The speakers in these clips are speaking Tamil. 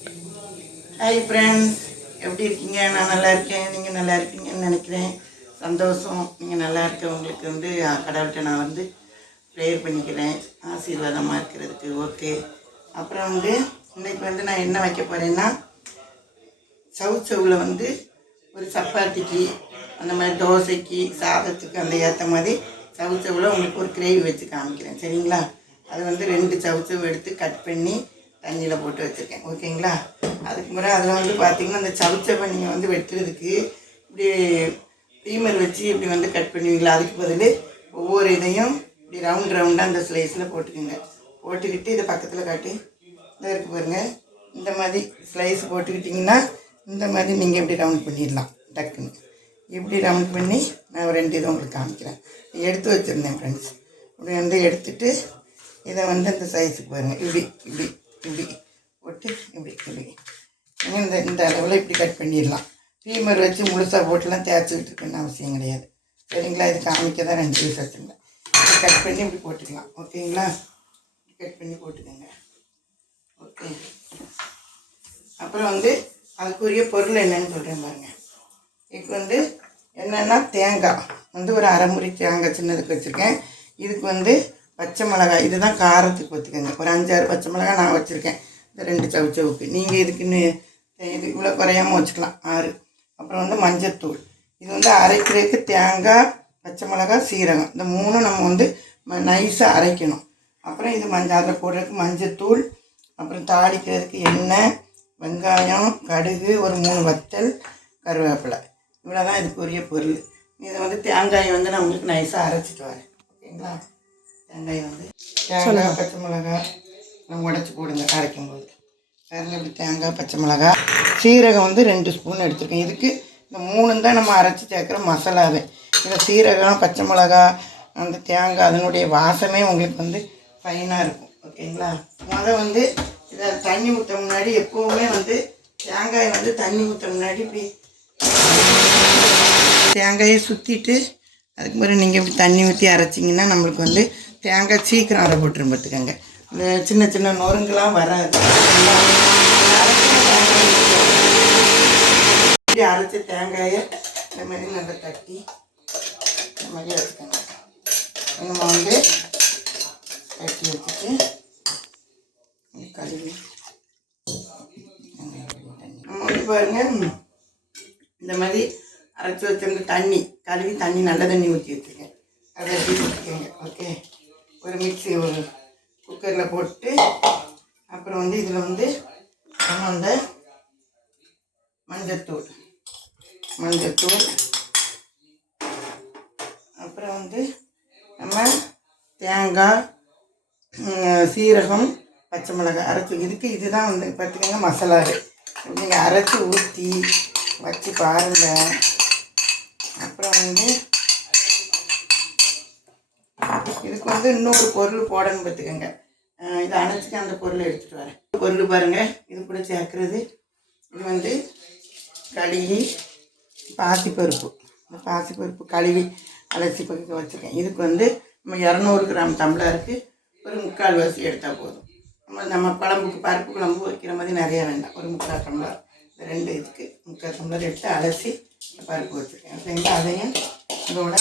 ஹாய் ஃப்ரெண்ட்ஸ், எப்படி இருக்கீங்க? நான் நல்லா இருக்கேன். நீங்கள் நல்லா இருக்கீங்கன்னு நினைக்கிறேன். சந்தோஷம். நீங்கள் நல்லா இருக்க உங்களுக்கு கடவுள்கிட்ட நான் ப்ரேயர் பண்ணிக்கிறேன், ஆசீர்வாதமாக இருக்கிறதுக்கு. ஓகே. அப்புறம் இன்றைக்கி நான் என்ன வைக்க போகிறேன்னா, சவுச்சவில் ஒரு சப்பாத்திக்கு, அந்த மாதிரி தோசைக்கு, சாதத்துக்கு அந்த ஏற்ற மாதிரி சவுச்சவில் உங்களுக்கு ஒரு கிரேவி வச்சு காமிக்கிறேன். சரிங்களா? அது 2 சவுச்சவு எடுத்து கட் பண்ணி தண்ணியில் போட்டு வச்சுருக்கேன். ஓகேங்களா? அதுக்கு முறை அதில் பார்த்திங்கன்னா அந்த சவுச்சவை நீங்கள் வெட்டுறதுக்கு இப்படி பீமர் வச்சு இப்படி கட் பண்ணுவீங்களா, அதுக்கு பதில் ஒவ்வொரு இதையும் இப்படி ரவுண்டாக அந்த ஸ்லைஸில் போட்டுக்கோங்க. போட்டுக்கிட்டு இதை பக்கத்தில் காட்டி இதை இருக்குது பாருங்கள். இந்த மாதிரி ஸ்லைஸ் போட்டுக்கிட்டிங்கன்னா இந்த மாதிரி நீங்கள் இப்படி ரவுண்ட் பண்ணிடலாம். டக்குன்னு இப்படி ரவுண்ட் பண்ணி நான் 2 இதை உங்களுக்கு காமிக்கிறேன். எடுத்து வச்சுருந்தேன் ஃப்ரெண்ட்ஸ். இப்படி எடுத்துகிட்டு இதை அந்த சைஸுக்கு பாருங்கள். இப்படி இப்படி இப்படி போட்டு இப்படி இப்படி இந்த அளவில் இப்படி கட் பண்ணிடலாம். பீமர் வச்சு முழுசாக போட்டுலாம் தேய்ச்சிக்கிட்டு இருக்குன்னு அவசியம் கிடையாது. சரிங்களா? இது காமிக்க தான் 2 பீஸ் வச்சுருந்தேன். கட் பண்ணி இப்படி போட்டுக்கலாம். ஓகேங்களா? கட் பண்ணி போட்டுக்கோங்க. ஓகே. அப்புறம் அதுக்குரிய பொருள் என்னன்னு சொல்கிறேன் பாருங்கள். இதுக்கு என்னென்னா தேங்காய் ஒரு அரை முறி தேங்காய் சின்னதுக்கு வச்சுருக்கேன். இதுக்கு பச்சை மிளகாய், இதுதான் காரத்துக்கு வச்சுக்கோங்க. ஒரு 5-6 பச்சை மிளகாய் நான் வச்சுருக்கேன். இந்த 2 சவுச்சவுக்கு. நீங்கள் இதுக்குன்னு இது இவ்வளோ குறையாமல் வச்சுக்கலாம், 6. அப்புறம் மஞ்சத்தூள். இது அரைக்கிறதுக்கு தேங்காய், பச்சை மிளகாய், சீரகம், இந்த 3 நம்ம நைஸாக அரைக்கணும். அப்புறம் இது அதில் போடுறதுக்கு மஞ்சத்தூள், அப்புறம் தாளிக்கிறதுக்கு எண்ணெய், வெங்காயம், கடுகு, ஒரு 3 வத்தல், கருவேப்பிலை. இவ்வளோ தான் இதுக்குரிய பொருள். இதை தேங்காயை நான் உங்களுக்கு நைஸாக அரைச்சிட்டு வரேன். ஓகேங்களா? தேங்காய் தேங்காய், பச்சை மிளகாய் நம்ம உடச்சி போடுங்க அரைக்கும்போது. வேறு இப்படி தேங்காய், பச்சை மிளகாய், சீரகம் 2 ஸ்பூன் எடுத்துருக்கேன். இதுக்கு இந்த 3 தான் நம்ம அரைச்சி சேர்க்குற மசாலாவே. இந்த சீரகம், பச்சை மிளகாய், அந்த தேங்காய், அதனுடைய வாசமே உங்களுக்கு ஃபைனாக இருக்கும். ஓகேங்களா? இதை தண்ணி ஊற்ற முன்னாடி எப்போவுமே தேங்காய் தண்ணி ஊற்ற முன்னாடி இப்படி தேங்காயை சுற்றிட்டு அதுக்கு பிறகு நீங்கள் இப்படி தண்ணி ஊற்றி அரைச்சிங்கன்னா நம்மளுக்கு தேங்காய் சீக்கிரம் அரை போட்டுரும். பார்த்துக்கோங்க. இந்த சின்ன சின்ன நொறுங்கெலாம் வராது. இப்படி அரைச்ச தேங்காயை இந்த மாதிரி நல்லா தட்டி இந்த மாதிரி வச்சுக்கோங்க. நம்ம தட்டி வச்சுட்டு கழுவி நம்ம பாருங்கள். இந்த மாதிரி அரைச்சி வச்சிருந்த தண்ணி கழுவி தண்ணி நல்ல தண்ணி ஊற்றி வச்சுருக்கேன். அதை எப்படி ஊற்றிக்கோங்க. ஓகே. ஒரு மிக்ஸி ஒரு குக்கரில் போட்டு அப்புறம் இதில் நம்ம அந்த மஞ்சத்தூள் அப்புறம் நம்ம தேங்காய், சீரகம், பச்சை மிளகாய் அரைச்சி இதுக்கு இதுதான் பார்த்துக்கோங்க மசாலாவே. நீங்கள் அரைச்சி ஊற்றி வச்சு பாருங்கள். அப்புறம் இதுக்கு இன்னொரு பொருள் போடணும்னு பார்த்துக்கோங்க. இதை அணைச்சிட்டு அந்த பொருளை எடுத்துகிட்டு வரேன். பொருள் பாருங்கள். இது கூட சேர்க்குறது இது கழுவி பாசிப்பருப்பு. இந்த பாசிப்பருப்பு கழுவி அலசி பக்க வச்சுருக்கேன். இதுக்கு நம்ம 200 கிராம் டம்ளருக்கு ஒரு 3/4 வாசி எடுத்தால் போதும். நம்ம குழம்புக்கு பருப்பு குழம்பு வைக்கிற மாதிரி நிறையா வேண்டாம். ஒரு 3/4 டம்ளர். இந்த 2 இதுக்கு 3/4 டம்ளர் எடுத்து அலசி பருப்பு வச்சுருக்கேன். ஓகேங்களா? அதையும் இதோட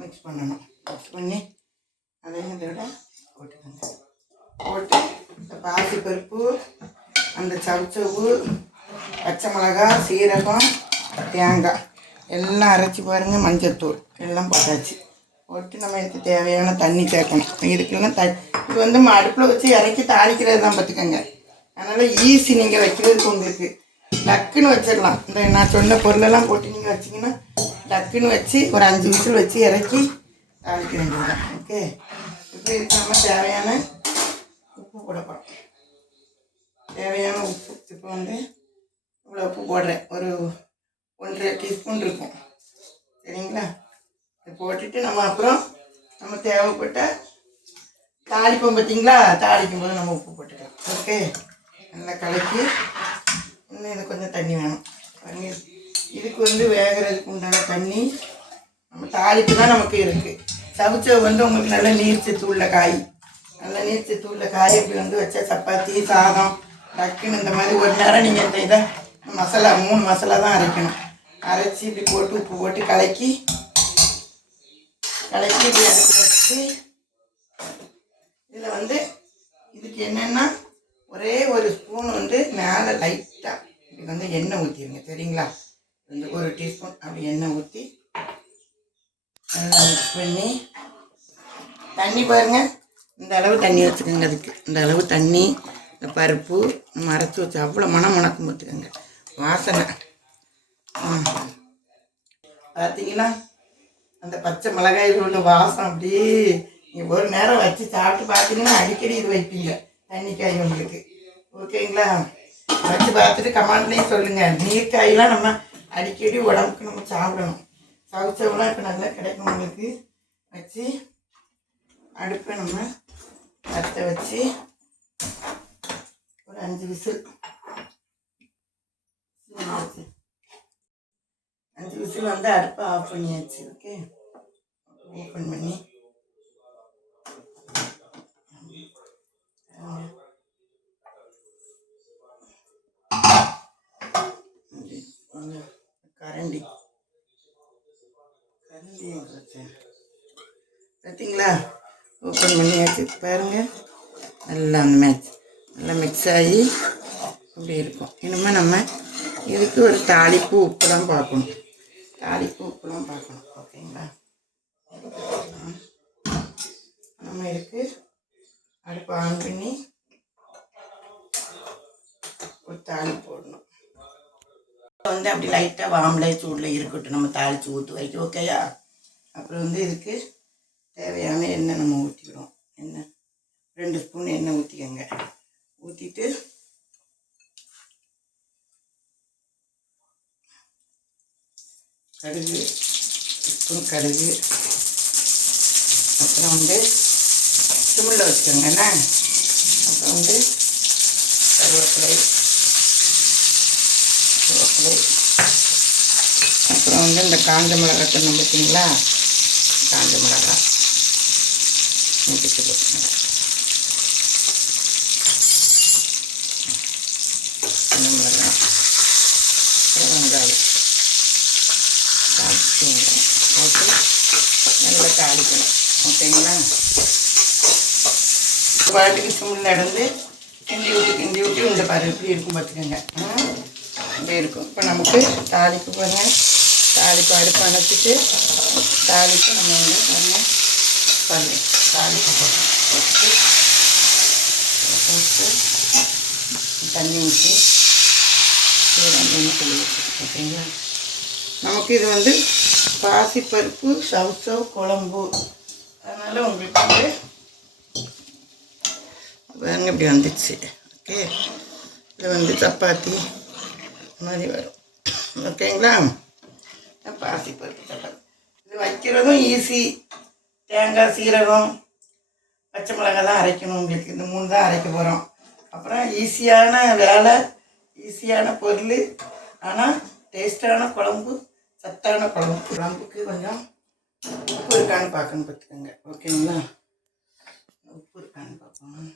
மிக்ஸ் பண்ணணும். மிக்ஸ் பண்ணி அதையும் இதோட போட்டுக்கோங்க. போட்டு இந்த பாசிப்பருப்பு, அந்த சவுச்சவு, பச்சை மிளகாய், சீரகம், தேங்காய் எல்லாம் அரைச்சி பாருங்கள். மஞ்சத்தூள் எல்லாம் போட்டாச்சு. போட்டு நம்ம இதுக்கு தேவையான தண்ணி சேர்க்கணும். இதுக்கெல்லாம் இது நம்ம அடுப்பில் வச்சு இறக்கி தாளிக்கிறது தான் பார்த்துக்கோங்க. அதனால் ஈஸி. நீங்கள் வைக்கிறதுக்கு உங்களுக்கு டக்குன்னு வச்சிடலாம். இந்த நான் சொன்ன பொருளெல்லாம் போட்டு நீங்கள் வச்சிங்கன்னா டக்குன்னு வச்சு ஒரு 5 விசில் வச்சு இறக்கி தாளிக்க வேண்டியதுதான். ஓகே. இப்போ இதுக்கு நம்ம தேவையான உப்பு போட போகிறோம். தேவையான உப்பு இப்போ இவ்வளோ உப்பு போடுறேன். ஒரு 1.5 டீஸ்பூன் இருக்கும். சரிங்களா? இதை போட்டுட்டு நம்ம அப்புறம் நம்ம தேவைப்பட்ட தாளிப்போம். பார்த்தீங்களா? தாளிக்கும் போது நம்ம உப்பு போட்டுக்கலாம். ஓகே. நல்லா கலக்கி இன்னும் இது கொஞ்சம் தண்ணி வேணும். இதுக்கு வேகிறதுக்கு உண்டான தண்ணி நம்ம தாளிப்பு தான் நமக்கு இருக்குது. சவுச்சவு உங்களுக்கு நல்ல நீர்ச்சத்து உள்ள காய். நல்ல நீர்ச்சத்து உள்ள காய் இப்படி வச்சா சப்பாத்தி, சாதம் டக்குன்னு இந்த மாதிரி ஒரு நேரம் நீங்கள் இந்த இதை மசாலா 3 மசாலா தான் அரைக்கணும். அரைச்சி இப்படி போட்டு உப்பு போட்டு கலக்கி இப்படி அரைச்சி வச்சு இதில் வந்து இதுக்கு என்னென்னா ஒரே ஒரு ஸ்பூன் வந்து மேலே லைட்டாக இப்படி வந்து எண்ணெய் ஊற்றிடுங்க. சரிங்களா? வந்து 1 டீஸ்பூன் அப்படி எண்ணெய் ஊற்றி நல்லா மிக்ஸ் பண்ணி தண்ணி பாருங்கள், இந்த அளவு தண்ணி வச்சுக்கோங்க. அதுக்கு இந்த அளவு தண்ணி, இந்த பருப்பு நம்ம அரைச்சி வச்சு அவ்வளோ மனம் மணக்கும் பார்த்துக்கோங்க. வாசனை பார்த்தீங்கன்னா அந்த பச்சை மிளகாயில் உள்ள வாசம் அப்படியே நீங்கள் ஒரு நேரம் வச்சு சாப்பிட்டு பார்த்தீங்கன்னா அடிக்கடி இது வைப்பீங்க தண்ணிக்காய் உங்களுக்கு. ஓகேங்களா? வச்சு பார்த்துட்டு கமெண்ட்லேயும் சொல்லுங்கள். நீர்க்காயெலாம் நம்ம அடிக்கடி உடம்புக்கு நம்ம சாப்பிடணும். சவுச்சவெலாம் இப்போ நல்லா கிடைக்கும் உங்களுக்கு. வச்சு அடுப்பை நம்ம பற்ற வச்சு ஒரு 5 விசில் 5 விசில் வந்து அடுப்பை ஆஃப் பண்ணியாச்சு. ஓகே, ஓப்பன் பண்ணி கரண்டி பார்த்தீங்களா? ஓப்பன் பண்ணியாச்சு பாருங்கள். நல்லா அந்த நல்லா மிக்ஸ் ஆகி அப்படி இருக்கும். இனிமேல் நம்ம இதுக்கு ஒரு தாளிப்பு உப்புலாம் பார்க்கணும். ஓகேங்களா? நம்ம இதுக்கு அடுப்பு ஆன் பண்ணி ஒரு தாளிப்பு போடணும். வந்து அப்படி லைட்டாக வாம்பளை சூடில் இருக்கட்டும், நம்ம தாளித்து ஊற்று வரைக்கும். ஓகேயா? அப்புறம் வந்து இதுக்கு தேவையான எண்ணெய் நம்ம ஊற்றிக்கிறோம். எண்ணெய் 2 ஸ்பூன் எண்ணெய் ஊற்றிக்கோங்க. ஊற்றிட்டு கடுகு, ஸ்பூன் கடுகு, அப்புறம் வந்து சிம்மில் வச்சுக்கோங்க. என்ன அப்புறம் வந்து கருவேப்பிலை, அப்புறம் வந்து இந்த காஞ்ச மிளகாய் சொன்ன பார்த்தீங்களா, காஞ்ச மிளகாய் போட்டுக்கோங்க. காஞ்ச மிளகாய், அப்புறம் வெங்காயம் போட்டு நல்லா தாளிக்கணும். ஓகேங்களா? பாட்டுக்கு சிம்மில் நடந்து கிண்டி விட்டு இந்த பாரு இப்படி இருக்கும் பார்த்துக்கோங்க. இப்படி இருக்கும். இப்போ நமக்கு தாளிப்பு பாருங்கள். தாளிப்பு அடுப்பு அணைச்சிட்டு தாளிப்பு நம்ம வந்து தாளிப்பு போட்டு தண்ணி ஊற்றி சொல்லி ஓகேங்களா? நமக்கு இது வந்து பாசிப்பருப்பு சவுசவ் குழம்பு. அதனால் உங்களுக்கு வந்து பாருங்க இப்படி வந்துச்சு. ஓகே, இது வந்து சப்பாத்தி மாதிரி வரும். ஓகேங்களா? பாசிப்பருப்பு சப்பாத்தி இது வைக்கிறதும் ஈஸி. தேங்காய், சீரகம், பச்சை மிளகாய் தான் அரைக்கணும். உங்களுக்கு இந்த 3 தான் அரைக்க போகிறோம். அப்புறம் ஈஸியான வேலை, ஈஸியான பொருள், ஆனால் டேஸ்டான குழம்பு, சத்தான குழம்பு. குழம்புக்கு கொஞ்சம் உப்பு இருக்கான்னு பார்க்கணும் பார்த்துக்கோங்க. ஓகேங்களா? உப்பு இருக்கான்னு பார்ப்போம்.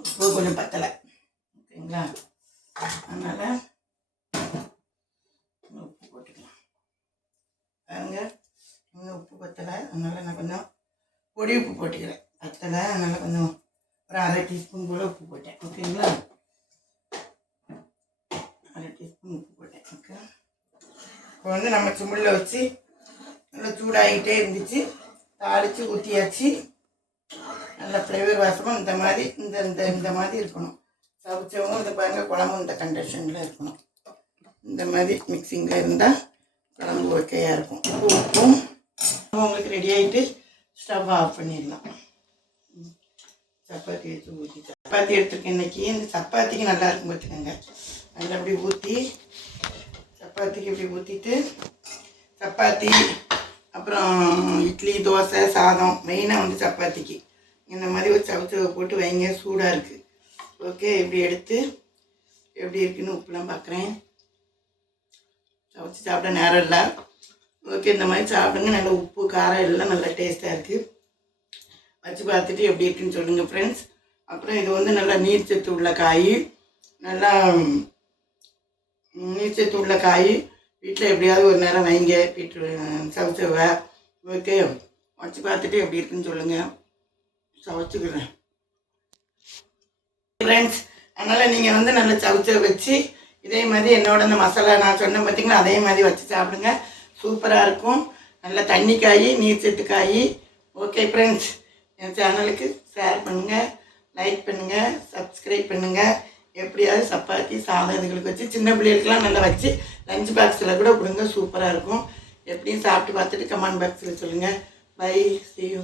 உப்பு கொஞ்சம் பத்தலை. ஓகேங்களா? அதனால் உப்பு போட்டுக்கலாம். பாருங்க, இன்னும் உப்பு பத்தலை. அதனால் நான் கொஞ்சம் பொடி உப்பு போட்டுக்கிறேன். பத்தலை, அதனால் கொஞ்சம் ஒரு 1/2 டீஸ்பூன் போல் உப்பு போட்டேன். ஓகேங்களா? 1/2 டீஸ்பூன் உப்பு போட்டேன். ஓகே, இப்போ வந்து நம்ம சிம்மில் வச்சு நல்லா சூடாகிட்டே இருந்துச்சு. தாளித்து ஊற்றியாச்சு. நல்லா ஃப்ளேவர் வாசமும் இந்த மாதிரி இந்த மாதிரி இருக்கணும். சவுச்சவும் இந்த பாருங்க, குழம்பும் இந்த கண்டிஷனில் இருக்கணும். இந்த மாதிரி மிக்சிங்கில் இருந்தால் குழம்பு ஓகேயாக இருக்கும். உப்பும் உங்களுக்கு ரெடி ஆகிட்டு ஸ்டவ் ஆஃப் பண்ணிடலாம். சப்பாத்தி எடுத்து ஊற்றி சப்பாத்தி எடுத்துருக்கேன் இன்றைக்கி. இந்த சப்பாத்திக்கு நல்லா இருக்கும் பார்த்துக்கோங்க. நல்லா அப்படி ஊற்றி சப்பாத்திக்கு இப்படி ஊற்றிட்டு சப்பாத்தி, அப்புறம் இட்லி, தோசை, சாதம், மெயினாக வந்து சப்பாத்திக்கு இந்த மாதிரி ஒரு சவுச்சவை போட்டு வைங்க. சூடாக இருக்குது. ஓகே, இப்படி எடுத்து எப்படி இருக்குன்னு உப்புலாம் பார்க்குறேன். சமைச்சு சாப்பிட நேரம் இல்லை. ஓகே, இந்த மாதிரி சாப்பிடுங்க. நல்ல உப்பு காரம் எல்லாம் நல்லா டேஸ்ட்டாக இருக்குது. வச்சு பார்த்துட்டு எப்படி இருக்குன்னு சொல்லுங்கள் ஃப்ரெண்ட்ஸ். அப்புறம் இது வந்து நல்லா நீர்ச்சத்து உள்ள காய், நல்லா நீர்ச்சத்து உள்ள காய். வீட்டில் எப்படியாவது ஒரு நேரம் வைங்க, சவுச்சவை. ஓகே, வச்சு பார்த்துட்டு எப்படி இருக்குன்னு சொல்லுங்கள். சமைச்சுக்கிறேன் ஃப்ரெண்ட்ஸ். அதனால் நீங்கள் வந்து நல்லா சவுச்சவை வச்சு இதே மாதிரி என்னோட இந்த மசாலா நான் சொன்னேன் பார்த்தீங்களா, அதே மாதிரி வச்சு சாப்பிடுங்க. சூப்பராக இருக்கும். நல்ல தண்ணி காய், நீர்ச்சத்து காய். ஓகே ஃப்ரெண்ட்ஸ், என் சேனலுக்கு ஷேர் பண்ணுங்கள், லைக் பண்ணுங்கள், சப்ஸ்கிரைப் பண்ணுங்கள். எப்படியாவது சப்பாத்தி சாதம் இதுகளுக்கு வச்சு சின்ன பிள்ளைகளுக்கெல்லாம் நல்லா வச்சு லஞ்ச் பாக்ஸில் கூட கொடுங்க. சூப்பராக இருக்கும். எப்படியும் சாப்பிட்டு பார்த்துட்டு கமெண்ட் பாக்ஸில் சொல்லுங்கள். Bye, see you.